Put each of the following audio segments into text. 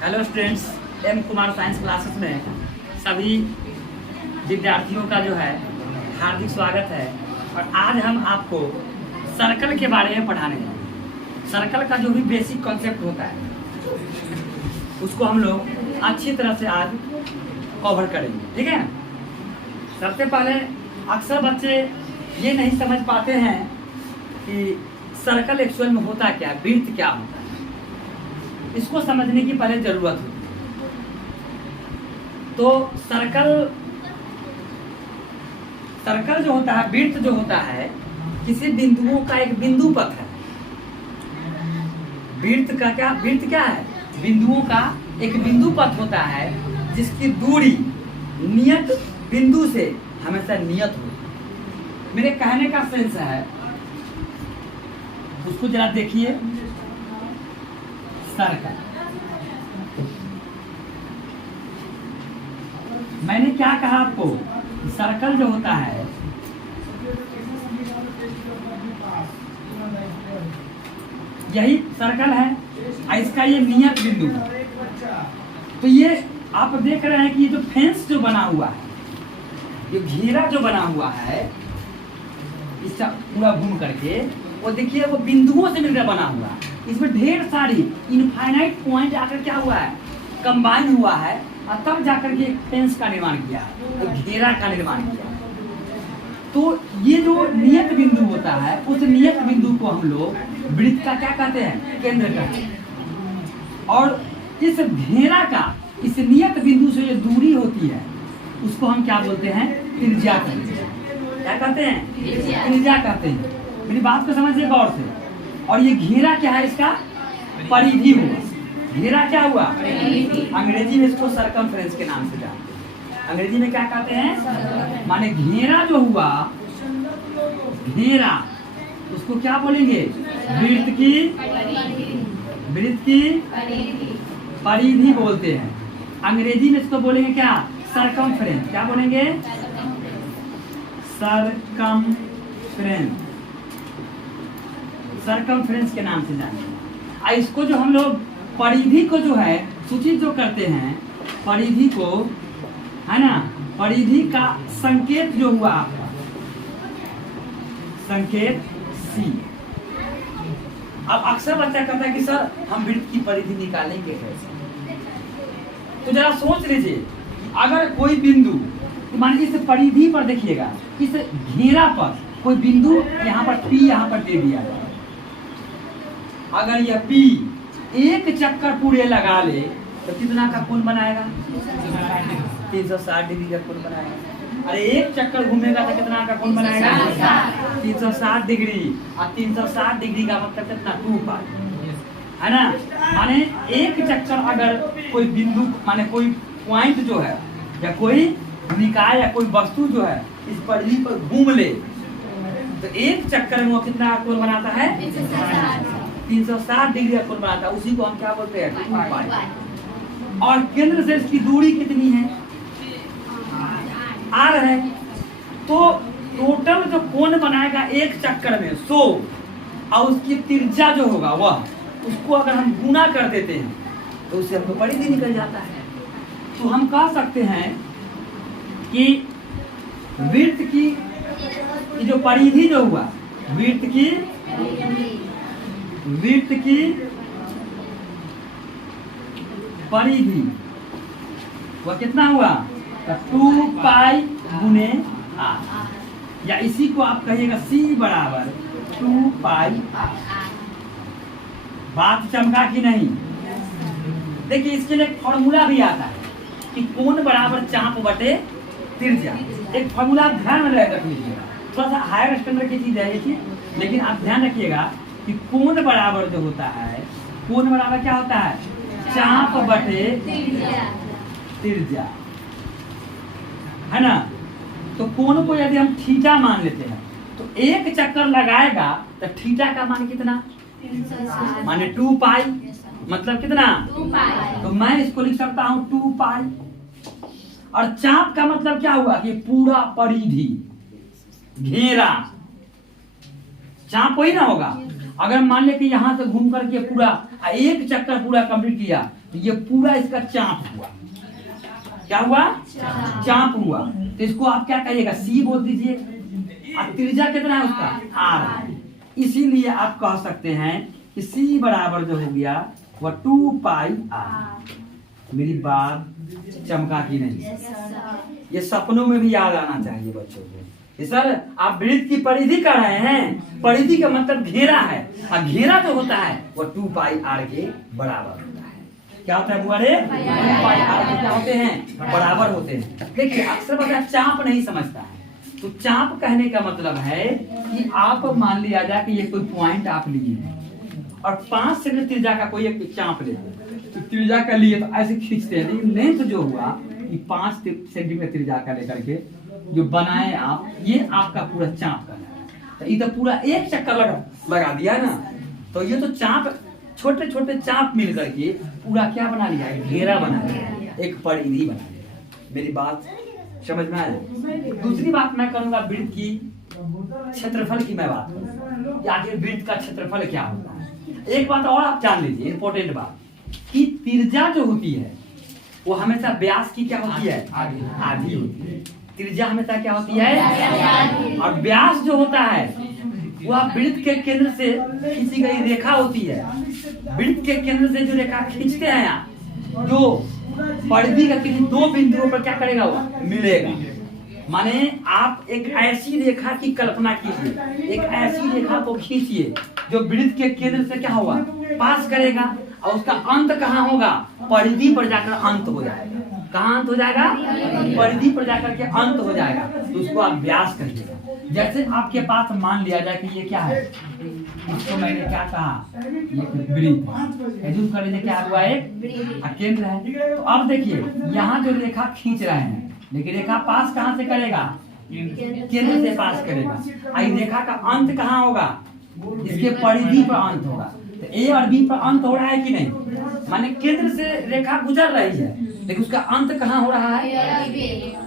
Hello students, M Kumar science classes में सभी विद्यार्थियों का जो है हार्दिक स्वागत है। और आज हम आपको सर्कल के बारे में पढ़ाने हैं। सर्कल का जो भी बेसिक कॉन्सेप्ट होता है उसको हम लोग अच्छी तरह से आज कवर करेंगे, ठीक है। सबसे पहले अक्सर बच्चे ये नहीं समझ पाते हैं कि सर्कल एक्चुअल में होता क्या है, वृत्त क्या होता है। इसको समझने की पहले जरूरत होती है। तो सर्कल जो होता है, वृत्त जो होता है, किसी बिंदुओं का एक बिंदु पथ है। वृत्त क्या है? बिंदुओं का एक बिंदु पथ होता है जिसकी दूरी नियत बिंदु से हमेशा नियत हो। मेरे कहने का सेंस है, उसको जरा देखिए। सर्कल, मैंने क्या कहा आपको? सर्कल जो होता है यही सर्कल है, इसका ये नियत बिंदु है। तो ये आप देख रहे हैं कि ये जो फेंस जो बना हुआ है, ये घेरा जो बना हुआ है, इसका पूरा घूम करके वो देखिए वो बिंदुओं से मिलकर बना हुआ है। इसमें ढेर सारी इनफाइनाइट पॉइंट आकर क्या हुआ है, कंबाइन हुआ है और तब जाकर के एक फेंस का निर्माण किया है, एक घेरा का निर्माण किया है। तो ये जो नियत बिंदु होता है, उस नियत बिंदु को हम लोग वृत्त का क्या कहते हैं? केंद्र कहते हैं। और इस घेरा का इस नियत बिंदु से जो दूरी होती है उसको हम क्या बोलते हैं? त्रिज्या कहते हैं। क्या कहते हैं? त्रिज्या कहते हैं। मेरी बात को समझिए गौर से। और ये घेरा क्या है? इसका परिधि हुआ। घेरा क्या हुआ? अंग्रेजी में इसको सरकमफ्रेंस के नाम से जानते हैं। अंग्रेजी में क्या कहते हैं? माने घेरा जो हुआ, घेरा उसको क्या बोलेंगे? वृत्त की परिधि बोलते हैं। अंग्रेजी में इसको बोलेंगे क्या? सरकमफ्रेंस। क्या बोलेंगे? सरकमफ्रेंस के नाम से जानते हैं। इसको जो हम लोग परिधि को जो है सूचित जो करते हैं, परिधि को, है ना, परिधि का संकेत जो हुआ आपका, संकेत सी। अब अक्सर बच्चा कहता है कि सर हम वृत्त की परिधि निकालेंगे कैसे? तो जरा सोच लीजिए, अगर कोई बिंदु, मान लीजिए इस परिधि पर देखिएगा, इस घेरा पर कोई बिंदु यहाँ पर P यहाँ पर दे दिया जाए। अगर यह P एक चक्कर पूरे लगा ले तो कितना का कोण बनाएगा? 360 डिग्री का कोण बनाएगा। अरे एक चक्कर घूमेगा तो कितना का कोण बनाएगा? 360 डिग्री। और 360 डिग्री का मतलब कितना? 2π, है ना। माने एक चक्कर अगर कोई बिंदु, माने कोई पॉइंट जो है या कोई निकाय या कोई वस्तु जो है इस परिधि पर घूम ले तो एक चक्कर में वो कितना कोण बनाता है? 360 डिग्री का कोण बनाता है। उसी को हम क्या बोलते हैं? 2π। और केंद्र से इसकी दूरी कितनी है? r है। तो टोटल जो कोण बनाएगा एक चक्कर में 100, और उसकी त्रिज्या जो होगा वह, उसको अगर हम गुना कर देते हैं तो उससे हमको परिधि निकल जाता है। तो हम कह सकते हैं कि वृत्त की जो परिधि जो हुआ, वृत्त की परिधि वह कितना हुआ? 2π गुने r, या इसी को आप कहिएगा C बराबर 2πr। बात चमका कि नहीं? देखिए इसके लिए एक फॉर्मूला भी आता है कि कोण बराबर चाप बटे त्रिज्या। एक फॉर्मूला ध्यान में रख लीजिएगा, थोड़ा सा हायर स्टैंडर्ड की चीज है ये चीज, लेकिन आप ध्यान रखिएगा कि कोण बराबर जो होता है, कोण बराबर क्या होता है? चाप बटे त्रिज्या, है ना। तो कोण को यदि हम थीटा मान लेते हैं तो एक चक्कर लगाएगा तो थीटा का मान कितना? माने 2π, मतलब कितना? 2π। तो मैं इसको लिख सकता हूँ 2π। और चाप का मतलब क्या हुआ? कि पूरा परिधि, घेरा, चाप वही ना होगा। अगर मान ले कि यहाँ से घूम करके पूरा एक चक्कर पूरा कंप्लीट किया तो ये पूरा इसका चाप हुआ। क्या हुआ? चाप हुआ। तो इसको आप क्या कहिएगा? सी बोल दीजिए। और त्रिज्या कितना है उसका? आर। इसीलिए आप कह सकते हैं कि सी बराबर जो हो गया वह 2 पाई आर। मेरी बात चमका की नहीं? ये सपनों में भी याद आना चाहिए बच्चों को। सर आप वृत्त की परिधि कर रहे हैं, परिधि का मतलब घेरा है, और घेरा जो होता है वह 2 पाई आर के बराबर होता है। क्या होता है बुआ रे? 2 पाई आर के क्या होते हैं? बराबर होते हैं। देखिए अक्सर बच्चा चाप नहीं समझता है, तो चाप कहने का मतलब है कि आप मान लिया जाए कि ये कोई पॉइंट आप लिए हैं और 5 सेंटीमीटर त्रिज्या का कोई एक चाप लेते हैं, तो त्रिज्या का लिए तो ऐसे खींचते हैं, लेकिन लेंथ जो हुआ ये 5 सेंटीमीटर त्रिज्या का लेकर के जो बनाए आप, ये आपका पूरा चाप का है। तो ये तो पूरा एक चक्कर लगा दिया ना, तो ये तो चाप छोटे छोटे चाप मिल करके पूरा क्या बना लिया? घेरा बना लिया, एक परिधि बना लिया। मेरी बात समझ में आया? दूसरी बात मैं करूंगा वृत्त की क्षेत्रफल की मैं बात करूंगा कि आखिर वृत्त का क्षेत्रफल क्या होता है। एक बात और आप जान लीजिए, इंपॉर्टेंट बात, कि त्रिज्या जो होती है वो हमेशा व्यास की क्या होती है? आधी होती है। त्रिज्या हमेशा क्या होती है? और व्यास जो होता है वह वृत्त के केंद्र से खींची गई रेखा होती है। वृत्त के केंद्र से जो रेखा खींचते हैं आप, जो परिधि का किसी 2 बिंदुओं पर क्या करेगा? वो मिलेगा। माने आप एक ऐसी रेखा की कल्पना कीजिए, एक ऐसी रेखा को खींचिए जो वृत्त के केंद्र से क्या होगा? पास करेगा, और उसका अंत कहाँ होगा? परिधि पर जाकर अंत हो जाएगा। कहाँ अंत हो जाएगा? परिधि पर जाकर के अंत हो जाएगा, तो उसको आप व्यास कहिएगा। जैसे आपके पास मान लिया जाए कि ये क्या है, इसको मैंने क्या कहा? ये वृत्त है। कर लीजिए क्या हुआ? एक केंद्र है। तो अब देखिए यहाँ जो रेखा खींच रहे हैं, लेकिन रेखा पास कहाँ से करेगा? केंद्र से पास करेगा। आई रेखा का अंत कहाँ होगा? इसके परिधि पर अंत होगा। तो ए और बी पर अंत हो रहा है कि नहीं? माने केंद्र से रेखा गुजर रही है, लेकिन उसका अंत कहाँ हो रहा है?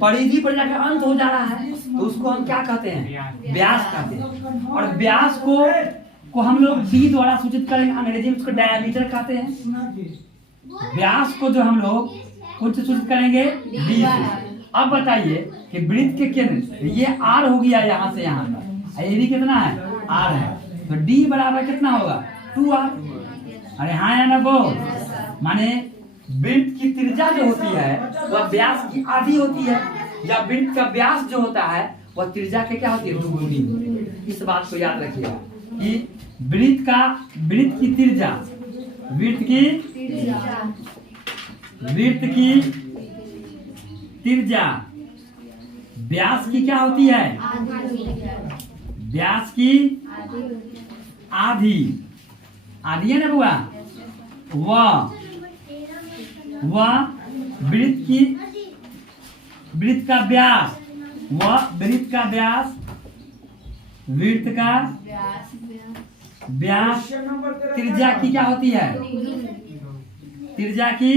परिधि पर जाकर अंत हो जा रहा है, तो उसको हम क्या कहते हैं? व्यास कहते हैं। और व्यास को हम लोग डी द्वारा सूचित करेंगे, अंग्रेजी में उसको डायमीटर कहते हैं। व्यास को जो हम लोग कुछ सूचित करेंगे डी से। अब बताइए कि वृत्त के केंद्र ये आर हो गया यहाँ से यहाँ तक, ये भी कितना है? आर है। तो डी बराबर कितना होगा? 2r। अरे हाँ या ना बोल? माने वृत्त की त्रिज्या जो होती है वह व्यास की आधी होती है, या वृत्त का व्यास जो होता है वह त्रिज्या के क्या होती है? 2 गुनी। इस बात को याद रखिएगा कि वृत्त की त्रिज्या, वृत्त की त्रिज्या व्यास की क्या होती है? व्यास की आधी। आधी है ना बुआ? वह वृत्त का व्यास, वृत्त का व्यास त्रिज्या की क्या होती है? त्रिज्या की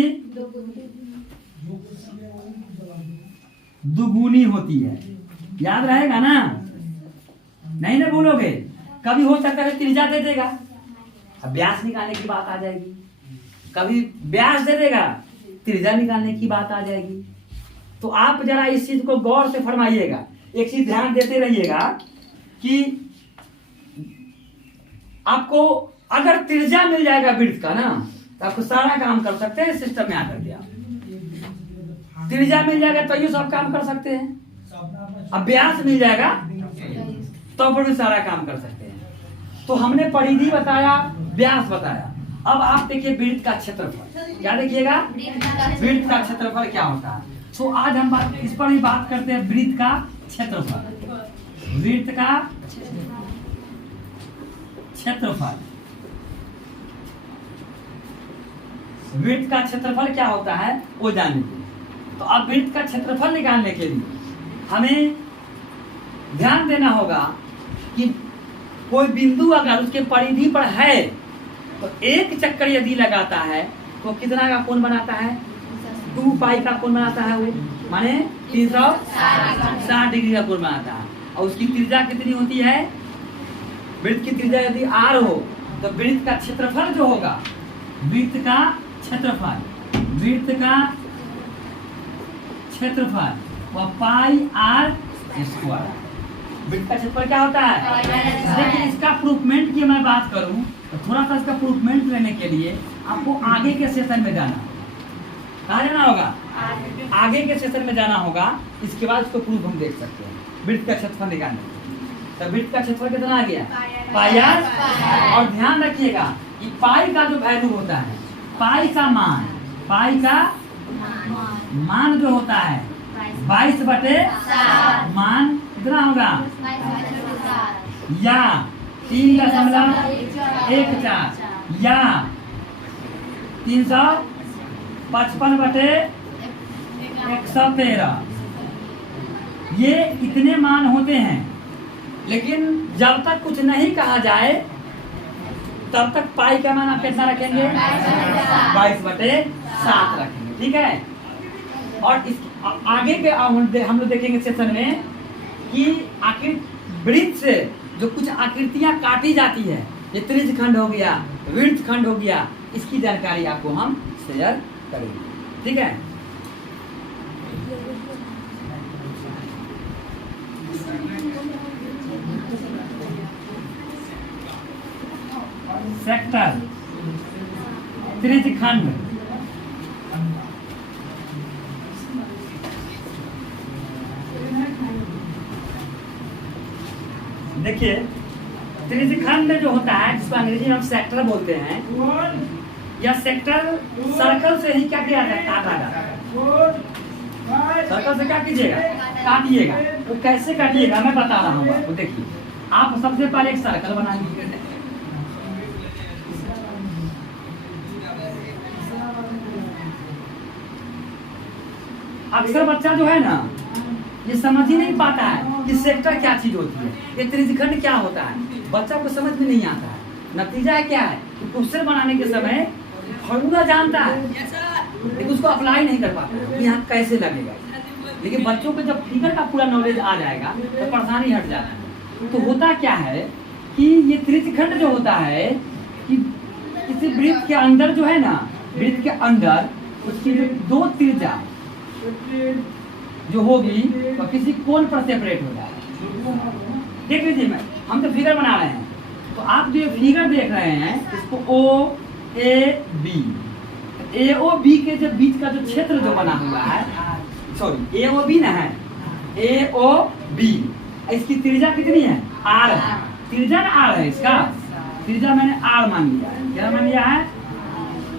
दुगुनी होती है। याद रहेगा ना? नहीं ना बोलोगे? कभी हो सकता है त्रिज्या दे देगा, अब व्यास निकालने की बात आ जाएगी। कभी व्यास दे देगा, त्रिज्या निकालने की बात आ जाएगी। तो आप जरा इस चीज को गौर से फरमाइएगा। एक चीज ध्यान देते रहिएगा कि आपको अगर त्रिज्या मिल जाएगा वृत्त का ना, तो आपको सारा काम कर सकते हैं सिस्टम में आकर के। आप त्रिज्या मिल जाएगा तो ये सब काम कर सकते हैं। अब व्यास मिल जाएगा तो फिर भी सारा काम कर सकते हैं। तो हमने परिधि बताया, व्यास बताया। अब आप देखिए वृत्त का क्षेत्रफल। क्या देखिएगा? वृत्त का क्षेत्रफल क्या होता है। तो आज हम इस पर भी बात करते हैं, वृत्त का क्षेत्रफल। वृत्त का क्षेत्रफल, वृत्त का क्षेत्रफल क्या होता है वो जानने के लिए। तो अब वृत्त का क्षेत्रफल निकालने के लिए हमें ध्यान देना होगा कि कोई बिंदु अगर उसके परिधि पर है तो एक चक्कर यदि लगाता है तो कितना का कोण बनाता है? 2 पाई का कोण बनाता है। वो माने 360 डिग्री का कोण बनाता है। और उसकी त्रिज्या कितनी होती है? वृत्त की त्रिज्या यदि r हो तो वृत्त का क्षेत्रफल जो होगा, वृत्त का क्षेत्रफल वह पाई r स्क्वायर। वृत्त का क्षेत्रफल क्या होता है? लेकिन इसका प्रूफमेंट की मैं बात करूं तो थोड़ा सा इसका प्रूफमेंट लेने के लिए आपको आगे के सेशन में जाना होगा। कहाँ जाना होगा? आगे के सेशन में जाना होगा। इसके बाद इसको प्रूफ हम देख सकते हैं। वृत्त का क्षेत्रफल निकालने तो वृत्त का क्षेत्रफल कितना आ गया? पाई r। और ध्यान रखिएगा कि पाई का जो वैल्यू होता है, पाई का मान जो होता है 22/7 मान कितना होगा? या 3.14 या 355/113। ये इतने मान होते हैं। लेकिन जब तक कुछ नहीं कहा जाए तब तक पाई का मान आप कितना रखेंगे? 22/7 रखेंगे। ठीक है। और इस आगे के हम लोग देखेंगे सेशन में कि आखिर वृत्त से जो कुछ आकृतियां काटी जाती है, ये त्रिज्य खंड हो गया, वृत्त खंड हो गया, इसकी जानकारी आपको हम शेयर करेंगे। ठीक है। सेक्टर, त्रिज्य खंड, देखिए त्रिज्य खंड जो होता है जिसको अंग्रेजी में हम सेक्टर बोलते हैं, यह सेक्टर सर्कल से ही क्या किया जाता है? सर्कल से क्या कीजिएगा? काटिएगा। तो कैसे काटिएगा मैं बता रहा हूँ आपको। देखिए आप सबसे पहले एक सर्कल बनाइए। अक्सर बच्चा जो है ना ये समझ ही नहीं पाता है कि सेक्टर क्या चीज होती है, ये त्रिज्यखंड क्या होता है। बच्चा को समझ में नहीं आता है। नतीजा क्या है कि क्वेश्चन बनाने के समय फॉर्मूला जानता है लेकिन उसको अप्लाई नहीं कर पाता कि यहाँ कैसे लगेगा। लेकिन बच्चों को जब फिगर का पूरा नॉलेज आ जाएगा तो परेशानी हट जाता है। तो होता क्या है कि ये त्रिज्यखंड जो होता है कि किसी वृत्त के अंदर जो है ना, वृत्त के अंदर उसकी जो दो त्रिज्या जो होगी तो किसी कोण पर सेपरेट हो जाएगा। देख लीजिए, मैं हम तो फिगर बना रहे हैं तो आप जो फिगर देख रहे हैं इसको ओ ए ओ बी के जो बीच का जो क्षेत्र जो बना हुआ है, सॉरी ए ओ बी ना है, ए ओ बी, इसकी त्रिज्या कितनी है? आर है। त्रिज्या ना आर है, इसका त्रिज्या मैंने आर मान लिया है। क्या मान लिया है?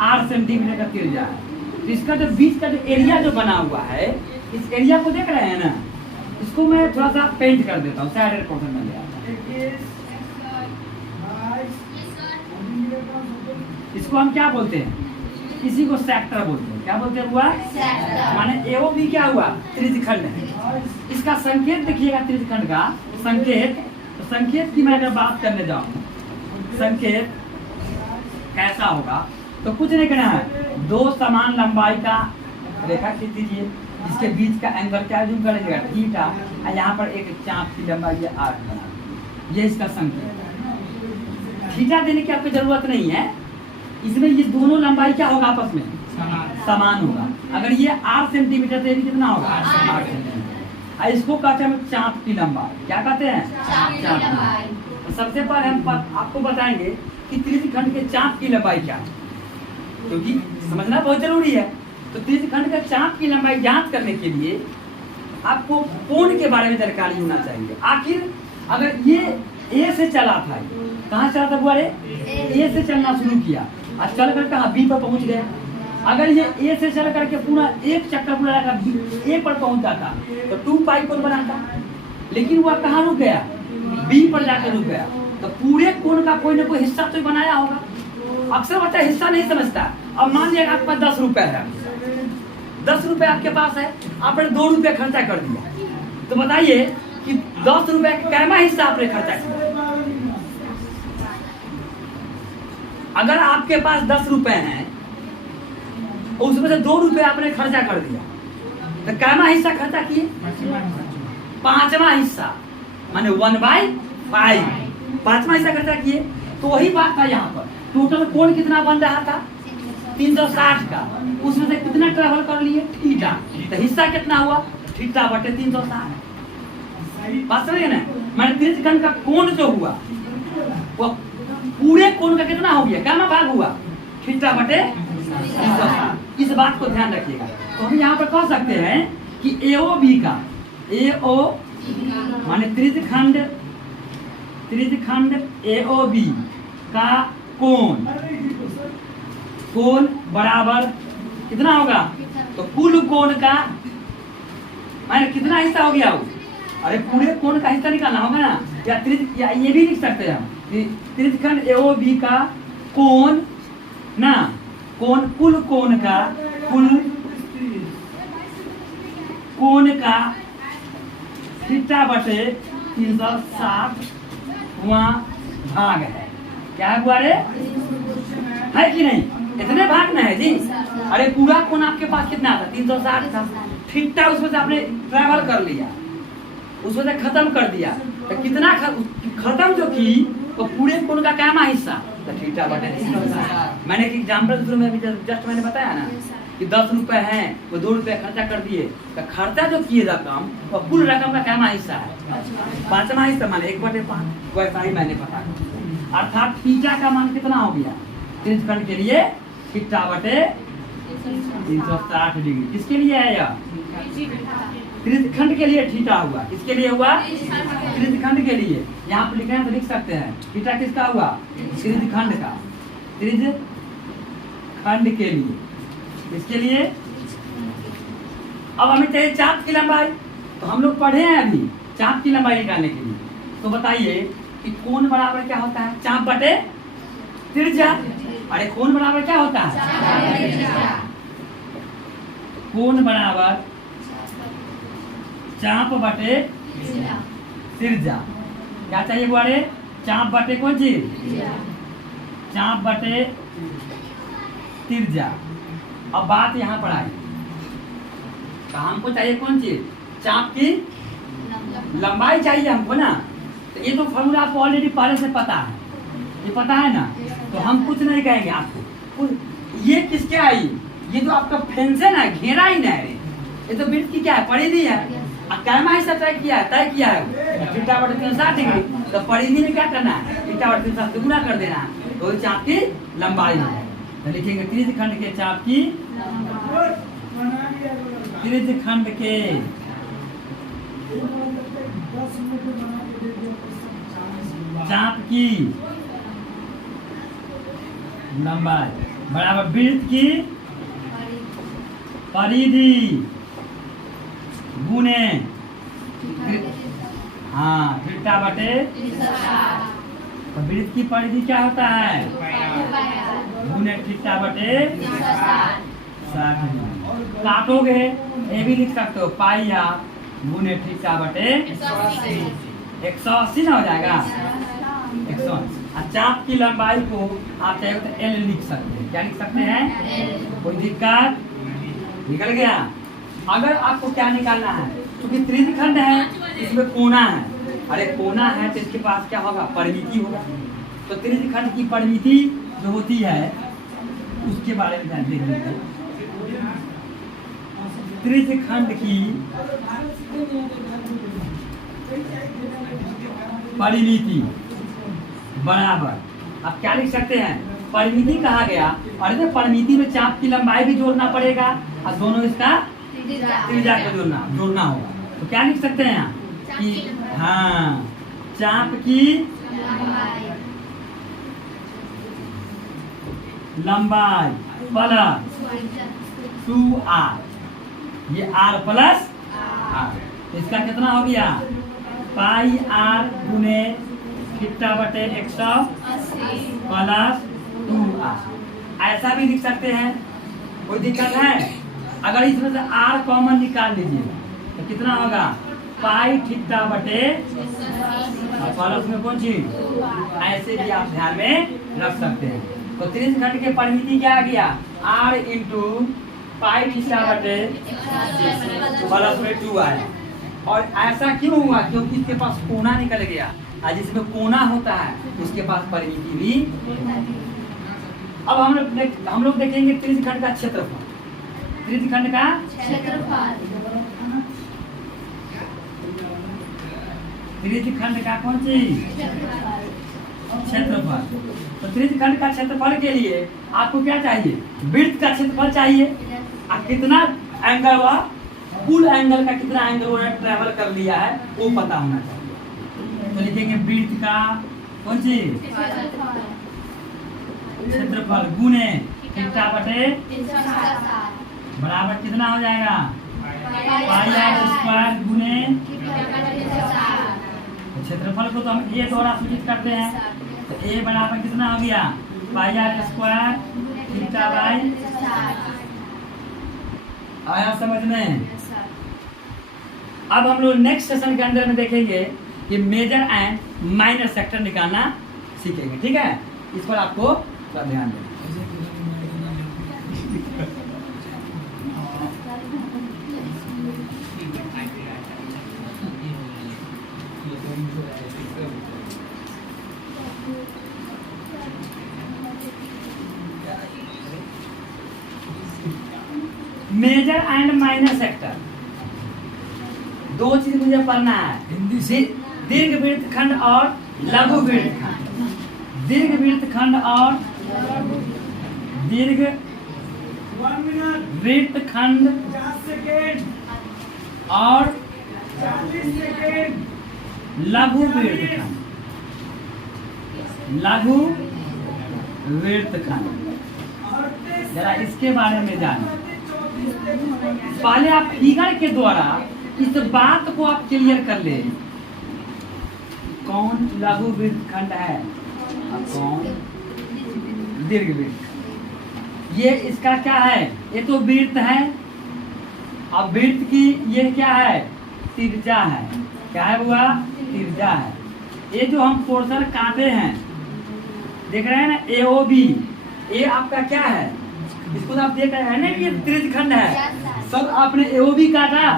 8 सेंटीमीटर का त्रिज्या है। तो इसका जो बीच का जो एरिया जो बना हुआ है, इस एरिया को देख रहे हैं ना, इसको मैं थोड़ा सा पेंट कर देता हूँ, सैडेड पोर्शन में ले आता हूं। इसको हम क्या बोलते हैं? इसी को सेक्टर बोलते हैं। क्या बोलते हैं? हुआ माने एओ भी क्या हुआ? त्रिज्यखंड है। इसका संकेत देखिएगा, त्रिज्यखंड का संकेत। तो संकेत की मैं अगर बात करने जाऊँ, संकेत कैसा होगा तो कुछ नहीं करना है। दो समान लंबाई का रेखा खींच दीजिए, इसके बीच का एंगल क्या जूम करेगा? थीटा। और यहाँ पर एक चाप की लंबाई है 8 बना। ये इसका संकेत है। थीटा देने की आपको जरूरत नहीं है। इसमें ये दोनों लंबाई क्या होगा? आपस में समान होगा। अगर ये 8 सेंटीमीटर तो ये कितना होगा? 8 सेंटीमीटर। इसको कहते हैं चाप की लंबाई। क्या कहते हैं? चाप की लंबाई। सबसे पहले हम आपको बताएंगे कि त्रिज्यखंड के चाप की लंबाई क्या है, क्योंकि समझना बहुत जरूरी है। तो त्रिज्यखंड का चाप की लंबाई ज्ञात करने के लिए आपको कोण के बारे में जानकारी होना चाहिए। आखिर अगर ये ए से चला था, कहाँ चला था बुआरे? ए से चलना शुरू किया और चल कर कहाँ? बी पर पहुंच गया। अगर ये ए से चल करके पूरा एक चक्कर पूरा ए पर पहुंच जाता तो 2 पाई कोण बनाता। लेकिन वह कहाँ रुक गया? बी पर जाकर रुक गया। तो पूरे कोण का कोई ना कोई हिस्सा तो बनाया होगा। अक्सर बच्चा हिस्सा नहीं समझता। अब मान लिया आपके पास 10 रुपए है, 10 रुपए आपके पास है, आपने 2 रुपए खर्चा कर दिया। तो बताइए कि 10 रुपए का कैमा हिस्सा आपने खर्चा किया? अगर आपके पास 10 रुपए हैं उसमें से 2 रुपए आपने खर्चा कर दिया तो कैमा हिस्सा खर्चा किए? 5वां हिस्सा माने 1/5। पांचवा हिस्सा खर्चा किए। तो वही बात था यहाँ पर, टोटल कोण कितना बन रहा था 360 का, उसमें से कितना ट्रेवल कर लिए थीटा, तो हिस्सा कितना हुआ थीटा बटे 360। बात समझे ना, मैंने त्रिज्यखंड का कोण जो हुआ वो पूरे कोण का कितना हो गया, क्या भाग हुआ थीटा बटे 360। इस बात को ध्यान रखिएगा। तो हम यहाँ पर कह सकते हैं कि AOB का AO माने त्रिज्यखंड AOB का कोण बराबर कितना होगा, तो कुल कोण का माने कितना हिस्सा हो गया वो, अरे पूरे कोण का हिस्सा निकालना होगा ना, या ये भी लिख सकते हैं हम त्रिज्यखंड AOB का कोण ना, कुल कोण का थीटा बटे 360 भाग है। क्या हुआ रे, है कि नहीं, इतने भाग में है जी। अरे पूरा कोण आपके पास कितना था 360 था, थीटा उसमें से आपने ट्रैवल कर लिया, उसमें से खत्म कर दिया, तो कितना खत्म जो की तो पूरे कोण का क्या हिस्सा, तो थीटा बटे 360। मैंने एक एग्जाम्पल शुरू में जस्ट मैंने बताया ना कि 10 रुपए है वो 2 रुपए खर्चा कर दिए, तो खर्चा जो किए रकम वो कुल रकम का क्या हिस्सा है, पांचवा हिस्सा माने 1/5। वैसा ही मैंने पता, अर्थात थीटा का मान कितना हो गया त्रिज्यखंड के लिए थीटा बटे 360 डिग्री। किसके लिए है यह, त्रिज्यखंड के लिए थीटा हुआ, किसके लिए हुआ त्रिज्यखंड के लिए। यहाँ पर लिखना है तो लिख सकते हैं थीटा किसका हुआ, त्रिज्यखंड का, त्रिज्यखंड के लिए, इसके लिए। अब हमें चाहिए चाप की लंबाई, तो हम लोग पढ़े हैं अभी चाप की लंबाई निकालने के लिए। तो बताइए कि कोण बराबर क्या होता है, चाप बटे त्रिज्या। अरे कोण बराबर क्या होता है, कोण बराबर चाप बटे त्रिज्या। क्या चाहिए बुआरे, चाप बटे कौन चीज, चाप बटे त्रिज्या। अब बात यहाँ पर आई, तो हमको चाहिए कौन चीज, चाप की लंबाई चाहिए हमको ना। तो ये तो फॉर्मूला आपको ऑलरेडी पहले से पता है, ये पता है ना, तो हम कुछ नहीं कहेंगे आपको। ये किसके आई, ये तो आपका फेंसन है, घेरा ही नहीं है, ये तो वृत्त की क्या है परिधि है। कैमा हिस्सा तय किया है थीटा बटे 360 डिग्री, तो परिधि में क्या करना है थीटा बटे 360 से गुणा कर देना है, तो चाप की लंबाई है। तो लिखेंगे त्रिज्यखंड के चाप की, त्रिज्यखंड के चाप की लंबाई बराबर वृत्त की परिधि गुने हाँ थीटा बटे। तो वृत्त की परिधि क्या होता है, गुने थीटा बटे 60 डिग्री। काटोगे ये भी लिख सकते हो पाई आप गुने थीटा बटे 180 ना हो जाएगा 180। चाप की लंबाई को आप चाहे तो L लिख सकते हैं, क्या लिख सकते हैं, कोई दिक्कत, निकल गया। अगर आपको क्या निकालना है, क्योंकि त्रिज्यखंड है इसमें कोना है, अरे कोना है तो इसके पास क्या होगा परिमिति होगा। तो त्रिज्यखंड की परिमिति जो होती है उसके बारे में ध्यान देखिए। त्रिज्यखंड की परिमिति बराबर, आप क्या लिख सकते हैं, परिमिति कहा गया, और इधर परिमिति में चाप की लंबाई भी जोड़ना पड़ेगा और दोनों इसका त्रिज्या को जोड़ना होगा। तो क्या लिख सकते हैं यहाँ कि हाँ चाप की लंबाई प्लस 2r, ये r प्लस r, इसका कितना हो गया पाई r गुने थीटा बटे 180 प्लस 2r। ऐसा भी लिख सकते हैं, कोई दिक्कत है। अगर इसमें से r कॉमन निकाल लीजिए तो कितना होगा पाई थीटा बटे प्लस में कौन चीज, ऐसे भी आप ध्यान में रख सकते हैं। तो त्रिज्यखंड के परिमिति क्या आ गया r इंटू पाई थीटा बटे प्लस में 2 आया। और ऐसा क्यों हुआ, क्योंकि इसके पास कोना निकल गया, और जिसमें कोना होता है उसके पास परिमिति भी। अब हम लोग देखेंगे त्रिज्यखंड का क्षेत्रफल। त्रिज्यखंड का त्रिज्यखंड का कौन चीज? क्षेत्रफल। तो त्रिज्यखंड का क्षेत्रफल के लिए आपको क्या चाहिए? वृत्त का क्षेत्रफल चाहिए। और कितना एंगल हुआ, कुल एंगल का कितना एंगल वो ट्रेवल कर लिया है वो पता होना चाहिए। तो लिखेंगे वृत्त का कौन चीज? क्षेत्रफल गुने थीटा बटे बराबर कितना हो जाएगा? पाई आर स्क्वायर गुने। क्षेत्रफल को तो हम ए द्वारा सूचित करते हैं। तो ए बराबर कितना हो गया? पाई आर स्क्वायर थीटा बाई। आया समझ में? अब हम लोग नेक्स्ट सेशन के अंदर में देखेंगे कि मेजर एंड माइनर सेक्टर निकालना सीखेंगे। ठीक है, इस पर आपको थोड़ा ध्यान देना। मेजर एंड माइनर सेक्टर दो चीज मुझे पढ़ना है। दीर्घ वृत्तखंड और लघु वृत्तखंड। दीर्घ वृत्तखंड और दीर्घ वृत्तखंड और लघु वृत्तखंड। लघु वृत्तखंड जरा इसके बारे में जानिए। पहले आप फिगर के द्वारा इस बात को आप क्लियर कर ले, कौन लघु वृत्तखंड है और कौन दीर्घ वृत्त। ये इसका क्या है? ये तो वृत्त है। अब वृत्त की ये क्या है? त्रिज्या है। क्या है बुआ? त्रिज्या है। ये जो हम पोर्शन काटे हैं देख रहे हैं ना, ए ओ बी, ये आपका क्या है? इसको तो आप देख रहे हैं ना कि त्रिज्यखंड है। सब आपने ए ओ बी काटा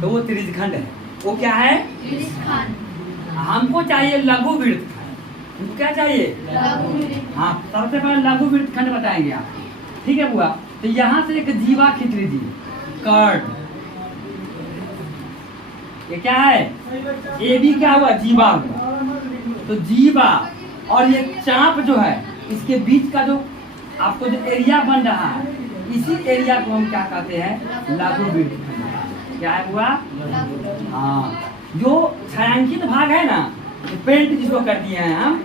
तो वो त्रिज्यखंड है। वो क्या है? हमको चाहिए लघु वृत्तखंड। हमको क्या चाहिए? हाँ, सबसे पहले लघु वृत्तखंड बताएंगे आप। ठीक है बुआ? तो यहाँ से एक जीवा खींच लीजिए, कर्ड। ये क्या है? ए बी क्या हुआ? जीवा हुआ। तो जीवा और ये चाप जो है इसके बीच का जो आपको जो एरिया बन रहा है, इसी एरिया को हम क्या कहते हैं? लघु वृत्तखंड। क्या है हुआ? हाँ, जो छायांकित भाग है ना, पेंट जिसको कर दिए हैं हम,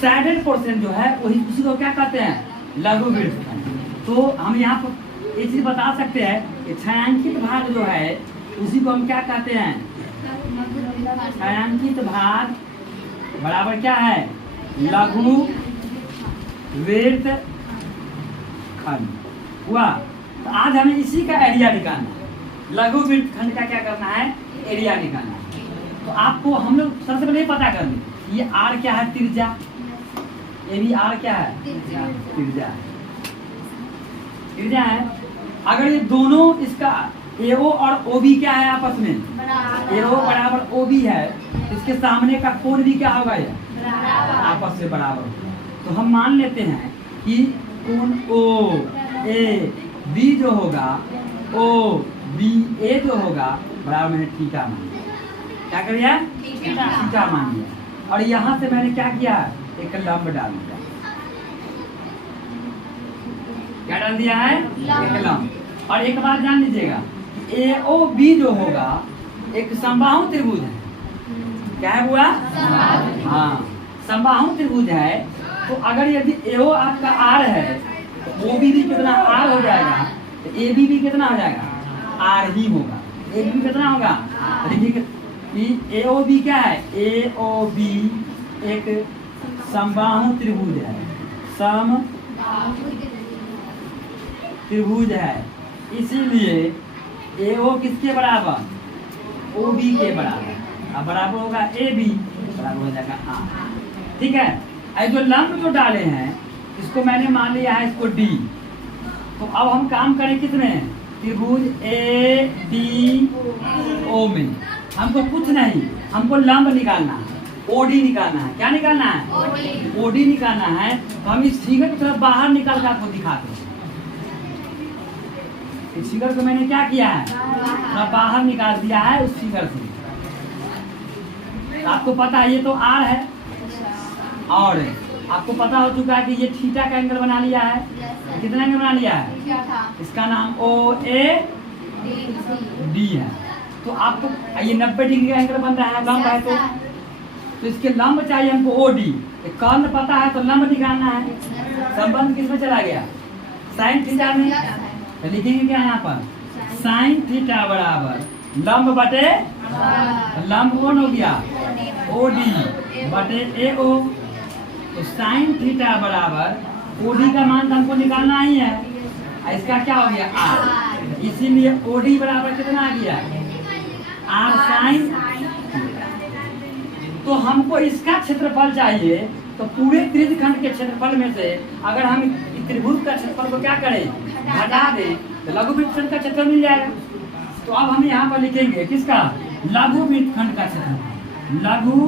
सैडेड पोर्शन जो है वही उसी को क्या कहते हैं? लघु वृत्तखंड। तो हम यहाँ पर ये चीज बता सकते हैं कि छायांकित भाग जो है उसी को हम क्या कहते हैं? छायांकित भाग बराबर क्या है? लघु वृत्तखंड हुआ। तो आज हमें इसी का एरिया निकालना है। लघु वृत्तखंड का क्या करना है? एरिया निकालना है। तो आपको हम लोग सबसे पहले पता कर लें ये आर क्या है? त्रिज्या। ये भी आर क्या है? त्रिज्या। त्रिज्या है। अगर ये दोनों इसका एओ और ओबी क्या है आपस में? एओ बराबर ओबी है। इसके सामने का कोण भी क्या होगा? ये आपस में बराबर। तो हम मान लेते हैं कि कोण ओ ए बी जो होगा, ओ बी ए जो होगा बराबर मैंने थीटा मान लिया। क्या कर दिया? थीटा मान लिया। और यहाँ से मैंने क्या किया? एक लंब डाल दिया। क्या डाल दिया है? एक लंब। और एक बात जान लीजिएगा, ए ओ बी जो होगा एक समबाहु त्रिभुज है। क्या है हुआ? हाँ, समबाहु त्रिभुज है। तो अगर यदि एओ आपका आर है तो ओ बी भी कितना? आर हो जाएगा। तो ए बी भी कितना हो जाएगा? आर ही होगा। ए बी कितना होगा? देखिए कि ए ओ बी क्या है? ए ओ बी एक समबाहु त्रिभुज है। सम त्रिभुज है, इसीलिए ए ओ किसके बराबर? ओ बी के बराबर। अब बराबर होगा ए बी, बराबर हो जाएगा आर। ठीक है? जो लंब जो डाले हैं इसको मैंने मान लिया है इसको डी। तो अब हम काम करें किसमें? त्रिभुज ए डी ओ में। हमको कुछ नहीं, हमको लंब निकालना है। ओडी निकालना है। क्या निकालना है? ओडी निकालना है। तो हम इस फिगर की तरफ बाहर निकाल कर आपको दिखाते हैं। इस फिगर को मैंने क्या किया है? बाहर निकाल दिया है उस फिगर से। आपको पता है ये तो आर है, और आपको पता हो चुका है कि ये थीटा का एंगल बना लिया है। कितना एंगल बना लिया है? इसका नाम ओ ए डी है। तो आपको ये 90 डिग्री का एंगल बन रहा है, लंब है तो इसके लंब चाहिए हमको ओडी। कर्ण पता है तो लंब निकालना है। संबंध किसमें चला गया? साइन थीटा में। तो लिखेंगे क्या यहाँ पर? साइन थीटा बराबर लंब बटे लंब कौन हो गया? ओडी बटे ए ओ। तो साइन थीटा बराबर ओडी का मान हमको निकालना ही है। इसका क्या हो गया? आर। इसीलिए ओडी बराबर कितना आ गया? R sine. तो हमको इसका क्षेत्रफल चाहिए। तो पूरे त्रिभुज के क्षेत्रफल में से अगर हम त्रिभुज का क्षेत्रफल को क्या करें? घटा दें तो लघु वृत्तखंड का क्षेत्रफल मिल जाएगा। तो अब हम यहाँ पर लिखेंगे किसका? लघु वृत्तखंड का क्षेत्रफल। लघु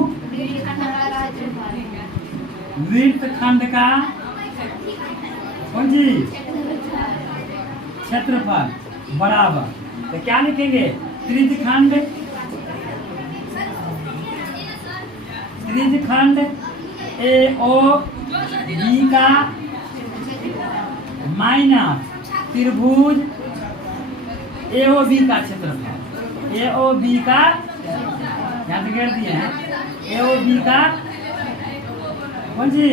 वृत्तखंड का कौन सी क्षेत्रफल बराबर। तो क्या लिखेंगे? त्रिभुजखंड ए ओ बी का माइनस त्रिभुज ए ओ बी का क्षेत्रफल। ए ओ बी का यहाँ से कर दिए हैं। ए ओ बी का कौन सी?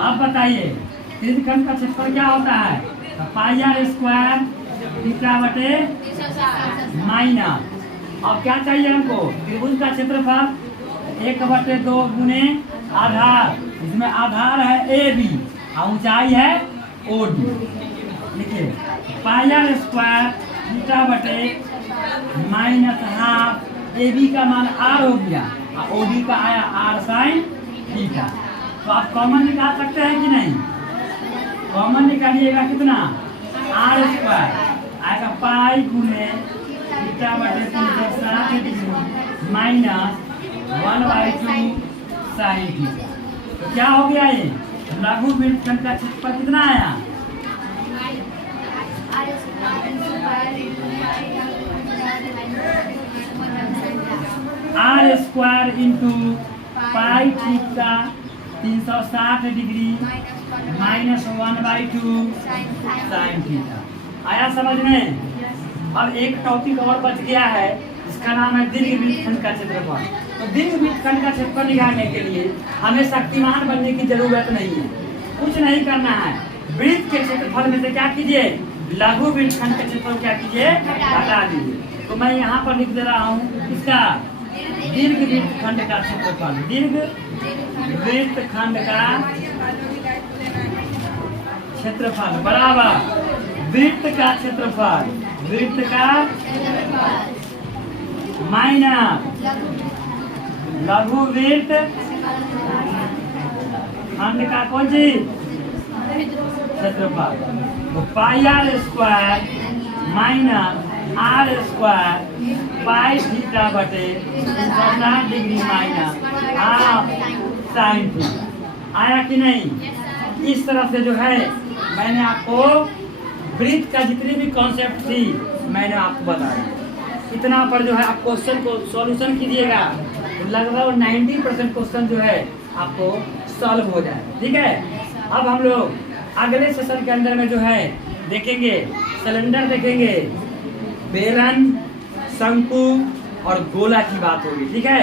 आप बताइए त्रिभुजखंड का क्षेत्रफल क्या होता है? पाई आर स्क्वायर थीटा बटे माइनस। अब क्या चाहिए हमको? त्रिभुज का क्षेत्रफल 1/2 गुने आधार। इसमें आधार है ए बी और ऊंचाई है ओ डी। लिखिए पाई आर स्क्वायर थीटा बटे माइनस हाफ। ए बी का मान आर हो गया और ओ डी का आया आर साइन थीटा। तो आप कॉमन निकाल सकते हैं कि नहीं? कॉमन निकालिएगा कितना? आर स्क्वायर आएगा पाई गुने थीटा बटे 360 डिग्री माइनस 1/2 साइन थीटा। तो क्या हो गया ये? लघु वृत्तखंड का क्षेत्रफल कितना आया? R square into pi theta 360 degree minus 1/2 sine theta. आया समझ में? अब एक टॉपिक और बच गया है, इसका नाम है दीर्घ वृत्तखंड का क्षेत्रफल। तो दीर्घ वृत्तखंड का क्षेत्रफल निकालने के लिए हमें शक्तिमान बनने की जरूरत नहीं है। कुछ नहीं करना है। वृत्त के क्षेत्रफल में से क्या कीजिए? लघु वृत्तखंड का क्षेत्रफल क्या कीजिए? घटा दीजिए। तो मैं यहाँ पर लिख दे रहा हूँ इसका दीर्घ वृत्तखंड का क्षेत्रफल। दीर्घ वृत्तखंड का क्षेत्रफल बराबर वृत्त का क्षेत्रफल। वृत्त का माइनस लघु वृत्त खंड का कौन सी क्षेत्रफल। तो pi r square minus r square pi theta बटे 360 degree minus half sine theta. आया कि नहीं? इस तरह से जो है मैंने आपको वृत्त का जितनी भी कॉन्सेप्ट थी मैंने आपको बताया। इतना पर जो है आप क्वेश्चन को सॉल्यूशन कीजिएगा तो लगभग 90% क्वेश्चन जो है आपको सॉल्व हो जाए। ठीक है। अब हम लोग अगले सेशन के अंदर में जो है देखेंगे सिलेंडर, देखेंगे बेलन, शंकु और गोला की बात होगी। ठीक है।